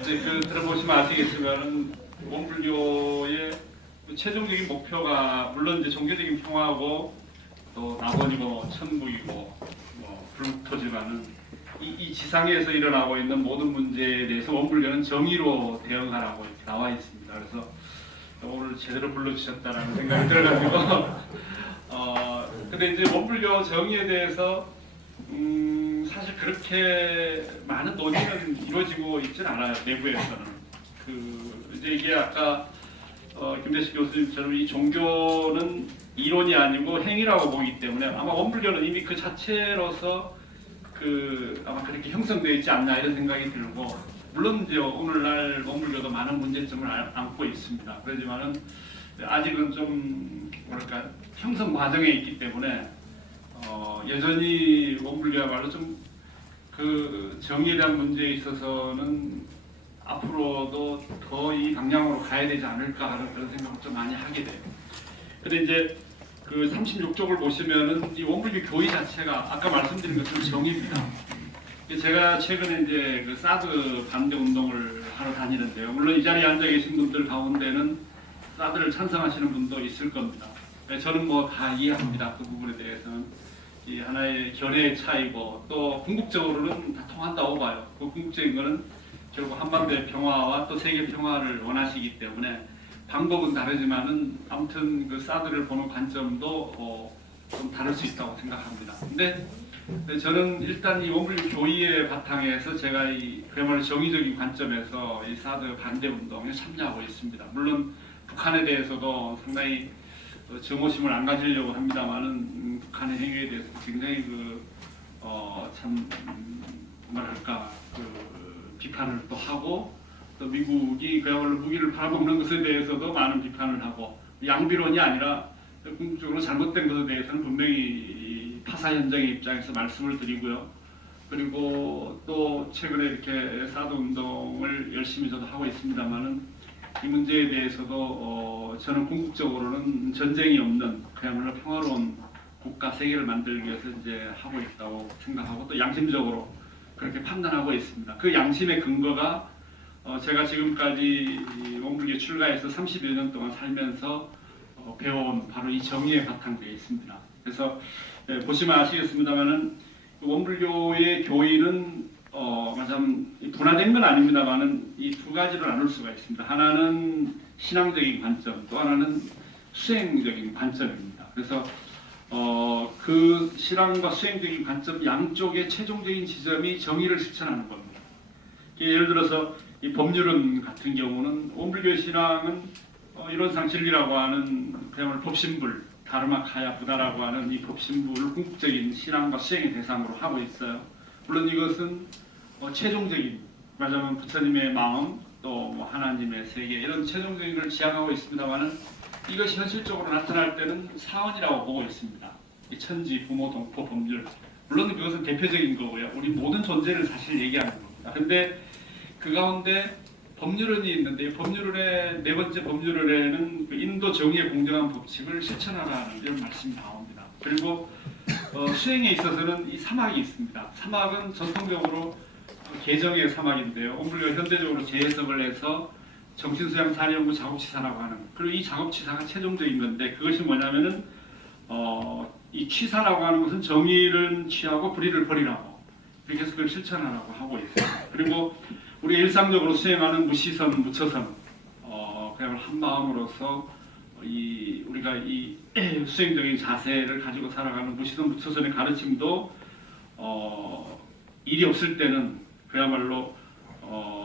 이제 들어보시면 아시겠지만은 원불교의 최종적인 목표가 물론 이제 종교적인 평화고 또 낙원이고 천국이고 불국토지만은 이 지상에서 일어나고 있는 모든 문제에 대해서 원불교는 정의로 대응하라고 이렇게 나와 있습니다. 그래서 오늘 제대로 불러주셨다라는 생각이 들어가지고 근데 이제 원불교 정의에 대해서 사실 그렇게 많은 논의는 이루어지고 있지는 않아요. 내부에서는. 이제 이게 아까 김대식 교수님처럼 이 종교는 이론이 아니고 행위라고 보기 때문에 아마 원불교는 이미 그 자체로서 아마 그렇게 형성되어 있지 않나 이런 생각이 들고, 물론 이제 오늘날 원불교도 많은 문제점을 안고 있습니다. 그렇지만은 아직은 좀 뭐랄까 형성 과정에 있기 때문에 여전히 원불교야말로 좀 정의에 대한 문제에 있어서는 앞으로도 더 이 방향으로 가야 되지 않을까 하는 그런 생각을 좀 많이 하게 돼요. 근데 이제 36쪽을 보시면은 이 원불교 교의 자체가 아까 말씀드린 것처럼 정의입니다. 제가 최근에 이제 사드 반대 운동을 하러 다니는데요. 물론 이 자리에 앉아 계신 분들 가운데는 사드를 찬성하시는 분도 있을 겁니다. 저는 뭐 다 이해합니다. 그 부분에 대해서는. 이 하나의 견해의 차이고 또 궁극적으로는 다 통한다고 봐요. 그 궁극적인 거는 결국 한반도의 평화와 또 세계 평화를 원하시기 때문에 방법은 다르지만은 아무튼 사드를 보는 관점도 좀 다를 수 있다고 생각합니다. 근데 저는 일단 이 원불교 교의의 바탕에서 제가 그야말로 정의적인 관점에서 이 사드 반대 운동에 참여하고 있습니다. 물론 북한에 대해서도 상당히 정오심을 안 가지려고 합니다만은 북한의 행위에 대해서 굉장히 참 뭐랄까 비판을 또 하고, 또 미국이 그야말로 무기를 팔아먹는 것에 대해서도 많은 비판을 하고, 양비론이 아니라 궁극적으로 잘못된 것에 대해서는 분명히 파사 현장의 입장에서 말씀을 드리고요. 그리고 또 최근에 이렇게 사드 운동을 열심히 저도 하고 있습니다만은 이 문제에 대해서도 저는 궁극적으로는 전쟁이 없는 그야말로 평화로운 국가 세계를 만들기 위해서 이제 하고 있다고 생각하고 또 양심적으로 그렇게 판단하고 있습니다. 그 양심의 근거가 제가 지금까지 원불교 출가해서 30여 년 동안 살면서 배워온 바로 이 정의에 바탕되어 있습니다. 그래서 보시면 아시겠습니다만은 원불교의 교의는 참 분화된 건 아닙니다만은 이 두 가지로 나눌 수가 있습니다. 하나는 신앙적인 관점, 또 하나는 수행적인 관점입니다. 그래서 그 신앙과 수행적인 관점 양쪽의 최종적인 지점이 정의를 실천하는 겁니다. 예를 들어서 이 법률론 같은 경우는 원불교 신앙은 이론상 진리라고 하는 그야말로 법신불, 다르마카야 부다라고 하는 이 법신불을 궁극적인 신앙과 수행의 대상으로 하고 있어요. 물론 이것은 최종적인, 말하자면 부처님의 마음, 또 하나님의 세계 이런 최종적인 걸 지향하고 있습니다만은 이것이 현실적으로 나타날 때는 사원이라고 보고 있습니다. 이 천지, 부모, 동포, 법률. 물론 그것은 대표적인 거고요. 우리 모든 존재를 사실 얘기하는 겁니다. 근데 그 가운데 법률론이 있는데 법률론의 네 번째 법률론에는 인도 정의의 공정한 법칙을 실천하라는 이런 말씀이 나옵니다. 그리고 수행에 있어서는 이 사막이 있습니다. 사막은 전통적으로 개정의 사막인데요. 원불교가 현대적으로 재해석을 해서 정신수양사연구 작업치사라고 하는, 그리고 이 작업치사가 최종적인 건데 그것이 뭐냐면은 이 취사라고 하는 것은 정의를 취하고 불의를 버리라고, 이렇게 해서 그걸 실천하라고 하고 있어요. 그리고 우리 일상적으로 수행하는 무시선, 무처선, 그냥 한 마음으로서 우리가 이 수행적인 자세를 가지고 살아가는 무시선, 무처선의 가르침도 일이 없을 때는 그야말로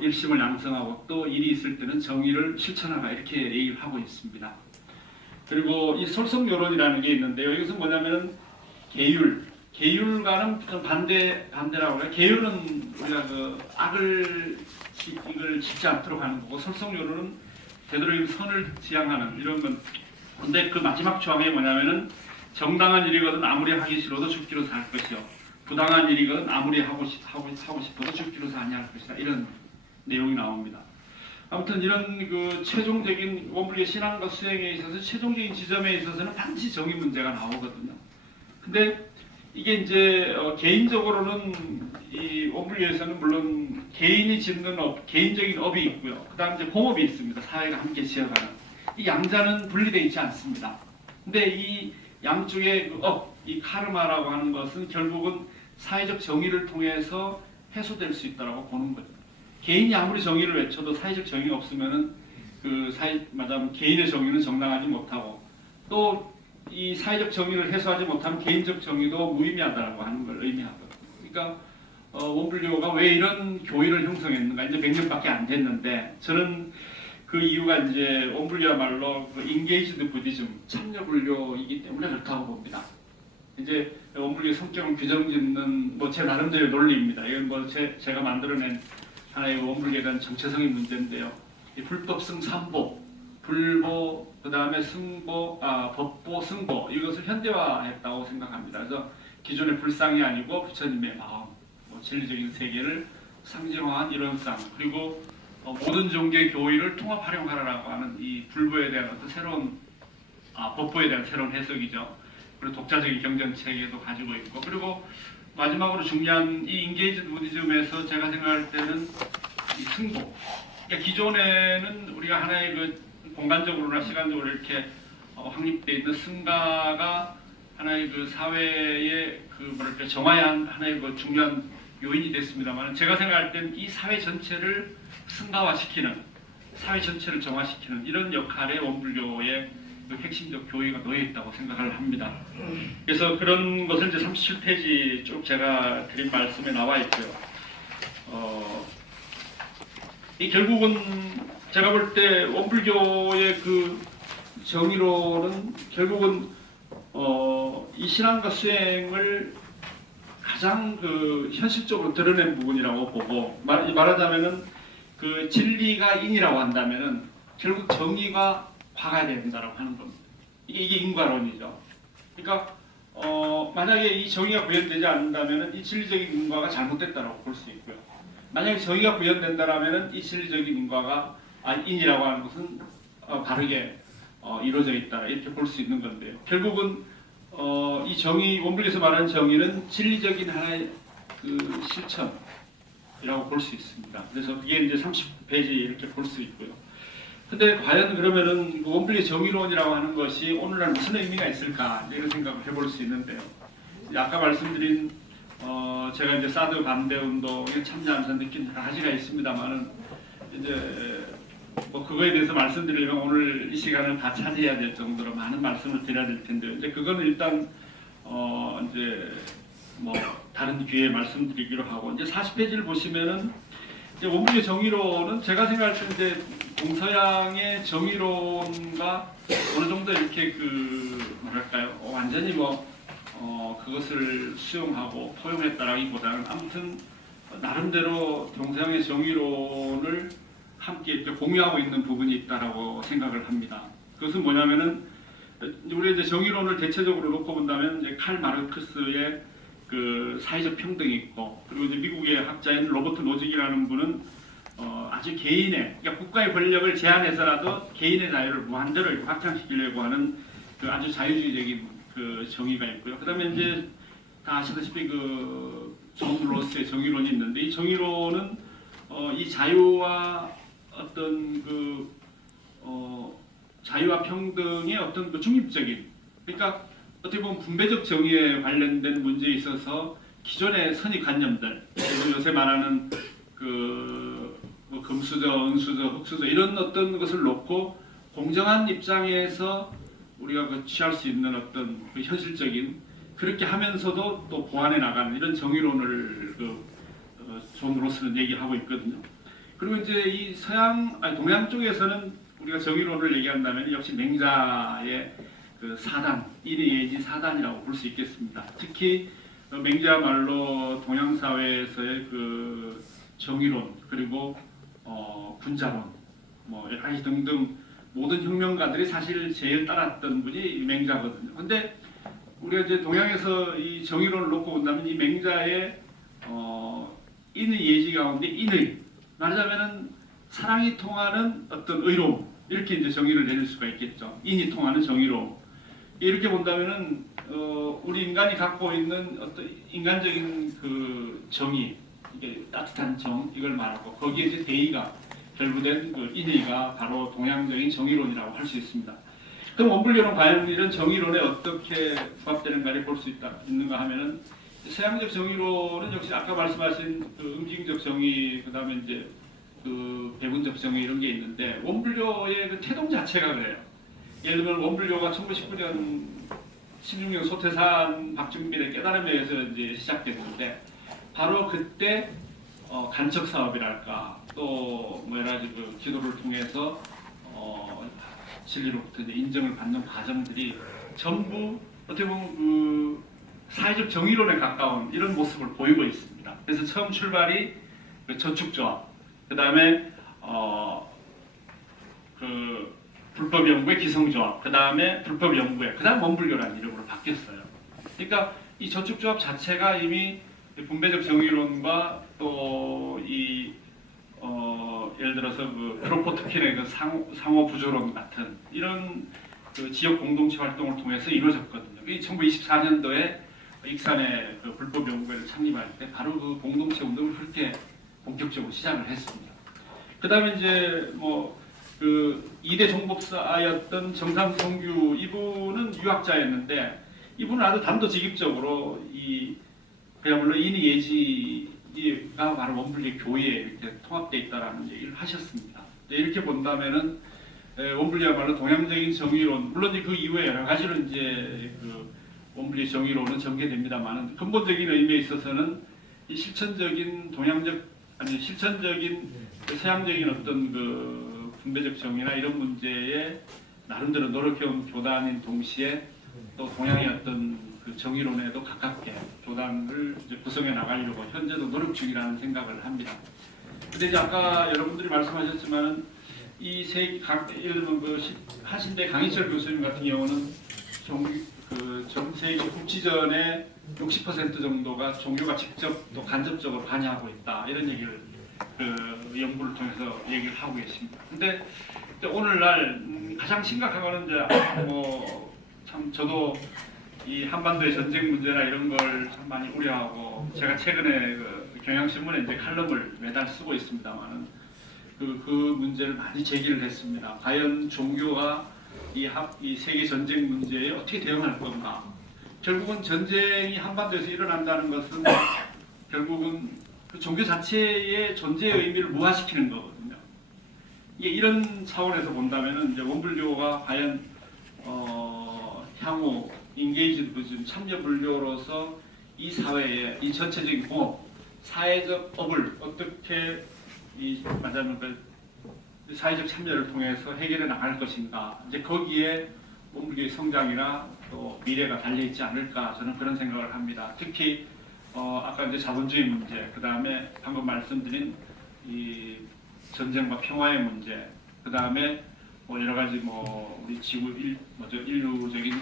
일심을 양성하고 또 일이 있을 때는 정의를 실천하라, 이렇게 얘기를 하고 있습니다. 그리고 이 솔성요론이라는 게 있는데요. 이것은 뭐냐면은 계율과는 반대라고 해요. 계율은 우리가 악을 이걸 짓지 않도록 하는 거고, 솔성요론은 되도록이면 선을 지향하는 이런 건. 근데 그 마지막 조항이 뭐냐면은 정당한 일이거든 아무리 하기 싫어도 죽기로 살 것이요, 부당한 일이거든 아무리 하고 싶어도 죽기로 아니할 것이다, 이런 내용이 나옵니다. 아무튼 이런 최종적인 원불교 신앙과 수행에 있어서 최종적인 지점에 있어서는 반드시 정의 문제가 나오거든요. 근데 이게 이제 개인적으로는 이 원불교에서는 물론 개인이 짓는 업, 개인적인 업이 있고요. 그다음 이제 공업이 있습니다. 사회가 함께 지어가는 이 양자는 분리되어 있지 않습니다. 근데 이 양쪽의 그 업, 이 카르마라고 하는 것은 결국은 사회적 정의를 통해서 해소될 수 있다라고 보는 거죠. 개인이 아무리 정의를 외쳐도 사회적 정의가 없으면은 그 말하자면 개인의 정의는 정당하지 못하고 또 이 사회적 정의를 해소하지 못하면 개인적 정의도 무의미하다라고 하는 걸 의미하거든요. 그러니까 원불교가 왜 이런 교의를 형성했는가 이제 100년밖에 안 됐는데 저는 그 이유가 이제 원불교야말로 그 인게이지드 부디즘 참여 불교이기 때문에 그렇다고 봅니다. 이제 원불교 성격을 규정짓는 뭐 제 나름대로의 논리입니다. 이건 뭐 제가 만들어낸 하나의 원불교에 대한 정체성의 문제인데요. 이 불법승 삼보, 불보 그 다음에 승보, 법보, 승보 이것을 현대화했다고 생각합니다. 그래서 기존의 불상이 아니고 부처님의 마음, 뭐 진리적인 세계를 상징화한 이론상 그리고 모든 종교의 교의를 통합 활용하라고 하는 이 불보에 대한 어떤 새로운 법보에 대한 새로운 해석이죠. 그리고 독자적인 경전 체계도 가지고 있고 그리고 마지막으로 중요한 이 인게이지드 부디즘에서 제가 생각할 때는 이 승보. 그러니까 기존에는 우리가 하나의 그 공간적으로나 시간적으로 이렇게 확립되어 있는 승가가 하나의 그 사회의 그 뭐랄까 정화의 하나의 그 중요한 요인이 됐습니다만 제가 생각할 때는 이 사회 전체를 승가화시키는 사회 전체를 정화시키는 이런 역할에 원불교의 그 핵심적 교의가 놓여 있다고 생각을 합니다. 그래서 그런 것을 이제 37페이지 쭉 제가 드린 말씀에 나와 있고요. 이 결국은 제가 볼 때 원불교의 그 정의로는 결국은 이 신앙과 수행을 가장 그 현실적으로 드러낸 부분이라고 보고 말하자면은 그 진리가 인이라고 한다면은 결국 정의가 과가 된다라고 하는 겁니다. 이게 인과론이죠. 그러니까 만약에 이 정의가 구현되지 않는다면은 이 진리적인 인과가 잘못됐다라고 볼 수 있고요. 만약에 정의가 구현된다라면은 이 진리적인 인과가 인이라고 하는 것은 바르게 이루어져 있다 이렇게 볼 수 있는 건데요. 결국은 이 정의 원불교에서 말하는 정의는 진리적인 하나의 그 실천이라고 볼 수 있습니다. 그래서 그게 이제 30페이지 이렇게 볼 수 있고요. 근데 과연 그러면은 원불교 정의론이라고 하는 것이 오늘날 무슨 의미가 있을까 이런 생각을 해볼 수 있는데요. 아까 말씀드린 제가 이제 사드 반대 운동에 참여하면서 느낀 여러 가지가 있습니다만은 이제 뭐 그거에 대해서 말씀드리려면 오늘 이 시간을 다 차지해야 될 정도로 많은 말씀을 드려야 될 텐데요. 이제 그거는 일단 이제 뭐 다른 기회에 말씀드리기로 하고 이제 40페이지를 보시면은 이제 원불교 정의론은 제가 생각할 때 이제 동서양의 정의론과 어느 정도 이렇게 그 뭐랄까요 완전히 뭐 그것을 수용하고 포용했다라기보다는 아무튼 나름대로 동서양의 정의론을 함께 이렇게 공유하고 있는 부분이 있다라고 생각을 합니다. 그것은 뭐냐면은 우리 이제 정의론을 대체적으로 놓고 본다면 이제 칼 마르크스의 그 사회적 평등이 있고 그리고 이제 미국의 학자인 로버트 노직이라는 분은 아주 개인의 그러니까 국가의 권력을 제한해서라도 개인의 자유를 무한대로 확장시키려고 하는 그 아주 자유주의적인 그 정의가 있고요. 그다음에 이제 다 아시다시피 그 존 로스의 정의론이 있는데 이 정의론은 이 자유와 어떤 그 자유와 평등의 어떤 그 중립적인 그러니까 어떻게 보면 분배적 정의에 관련된 문제에 있어서 기존의 선입관념들 그리고 요새 말하는 그 뭐 금수저, 은수저, 흑수저 이런 어떤 것을 놓고 공정한 입장에서 우리가 그 취할 수 있는 어떤 그 현실적인 그렇게 하면서도 또 보완해 나가는 이런 정의론을 존 로스는 얘기하고 있거든요. 그리고 이제 이 동양 쪽에서는 우리가 정의론을 얘기한다면 역시 맹자의 그 사단, 인의 예지 사단이라고 볼 수 있겠습니다. 특히 맹자야말로 동양 사회에서의 그 정의론 그리고 군자론, 뭐 여러 가지 등등 모든 혁명가들이 사실 제일 따랐던 분이 맹자거든요. 근데 우리가 이제 동양에서 이 정의론을 놓고 본다면 이 맹자의 인의 예지 가운데 인의 말하자면은 사랑이 통하는 어떤 의로움 이렇게 이제 정의를 내릴 수가 있겠죠. 인이 통하는 정의로움. 이렇게 본다면은 우리 인간이 갖고 있는 어떤 인간적인 그 정의, 이게 따뜻한 정 이걸 말하고 거기에 이제 대의가 결부된 그 인의가 바로 동양적인 정의론이라고 할 수 있습니다. 그럼 원불교는 과연 이런 정의론에 어떻게 부합되는가를 볼 수 있는가 하면은 서양적 정의론은 역시 아까 말씀하신 그 응징적 정의, 그다음에 이제 그 배분적 정의 이런 게 있는데 원불교의 그 태동 자체가 그래요. 예를 들면 원불교가 1919년 16년 소태산 박준빈의 깨달음에 의해서 이제 시작됐는데 바로 그때 간척 사업이랄까 또 뭐 여러 가지 그 기도를 통해서 진리로부터 이제 인정을 받는 과정들이 전부 어떻게 보면 그 사회적 정의론에 가까운 이런 모습을 보이고 있습니다. 그래서 처음 출발이 그 저축조합, 그 다음에 그 불법 연구의 기성조합, 그 다음에 불법 연구회, 그 다음 원불교라는 이름으로 바뀌었어요. 그러니까 이 저축조합 자체가 이미 분배적 정의론과 또 이 예를 들어서 그 크로포트킨의 그 상호 부조론 같은 이런 그 지역 공동체 활동을 통해서 이루어졌거든요. 1924년도에 익산의 그 불법 연구회를 창립할 때 바로 그 공동체 운동을 그렇게 본격적으로 시작을 했습니다. 그 다음에 이제 뭐 그 2대 종법사였던 정삼성규 이분은 유학자였는데 이분은 아주 단도직입적으로 이 그야말로 인의예지가 바로 원불교 교회에 이렇게 통합되어 있다라는 얘기를 하셨습니다. 이렇게 본다면은 원불교야말로 동양적인 정의론, 물론 그 이후에 여러 가지로 이제 그 원불교 정의론은 전개됩니다만은 근본적인 의미에 있어서는 이 실천적인 실천적인 서양적인 어떤 그 분배적 정의나 이런 문제에 나름대로 노력해온 교단인 동시에 또 동양의 어떤 그 정의론에도 가깝게 교단을 이제 구성해 나가려고 현재도 노력 중이라는 생각을 합니다. 근데 이제 아까 여러분들이 말씀하셨지만은 이 예를 들면 그 하신대 강희철 교수님 같은 경우는 전 세계 국지전의 60% 정도가 종교가 직접 또 간접적으로 관여하고 있다 이런 얘기를 그 연구를 통해서 얘기를 하고 계십니다. 근데 오늘날 가장 심각한 거는 이제 참 저도 이 한반도의 전쟁 문제나 이런 걸 참 많이 우려하고 제가 최근에 그 경향신문에 이제 칼럼을 매달 쓰고 있습니다만은 그 문제를 많이 제기를 했습니다. 과연 종교가 이 세계 전쟁 문제에 어떻게 대응할 건가? 결국은 전쟁이 한반도에서 일어난다는 것은 결국은 그 종교 자체의 존재의 의미를 무화시키는 거거든요. 이런 차원에서 본다면은 이제 원불교가 과연 향후 인게이지드 부즘 참여 불교로서 이 사회의 이 전체적인 공업, 사회적 업을 어떻게 말하자면 그 사회적 참여를 통해서 해결해 나갈 것인가, 이제 거기에 원불교의 성장이나 또 미래가 달려 있지 않을까 저는 그런 생각을 합니다. 특히 아까 이제 자본주의 문제, 그 다음에 방금 말씀드린 이 전쟁과 평화의 문제, 그 다음에 뭐 여러 가지 우리 인류적인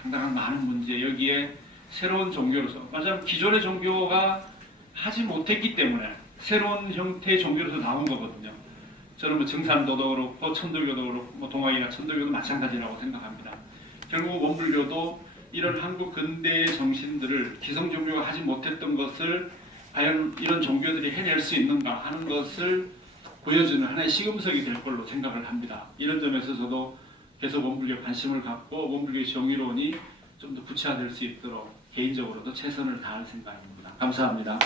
상당한 많은 문제, 여기에 새로운 종교로서 맞아요. 기존의 종교가 하지 못했기 때문에 새로운 형태의 종교로서 나온 거거든요. 저는 증산도도 그렇고 천도교도 그렇고 동아이나 천도교도 마찬가지라고 생각합니다. 결국 원불교도 이런 한국 근대의 정신들을 기성 종교가 하지 못했던 것을 과연 이런 종교들이 해낼 수 있는가 하는 것을 보여주는 하나의 시금석이 될 걸로 생각을 합니다. 이런 점에서 저도 계속 원불교에 관심을 갖고 원불교의 정의론이 좀 더 구체화될 수 있도록 개인적으로도 최선을 다할 생각입니다. 감사합니다.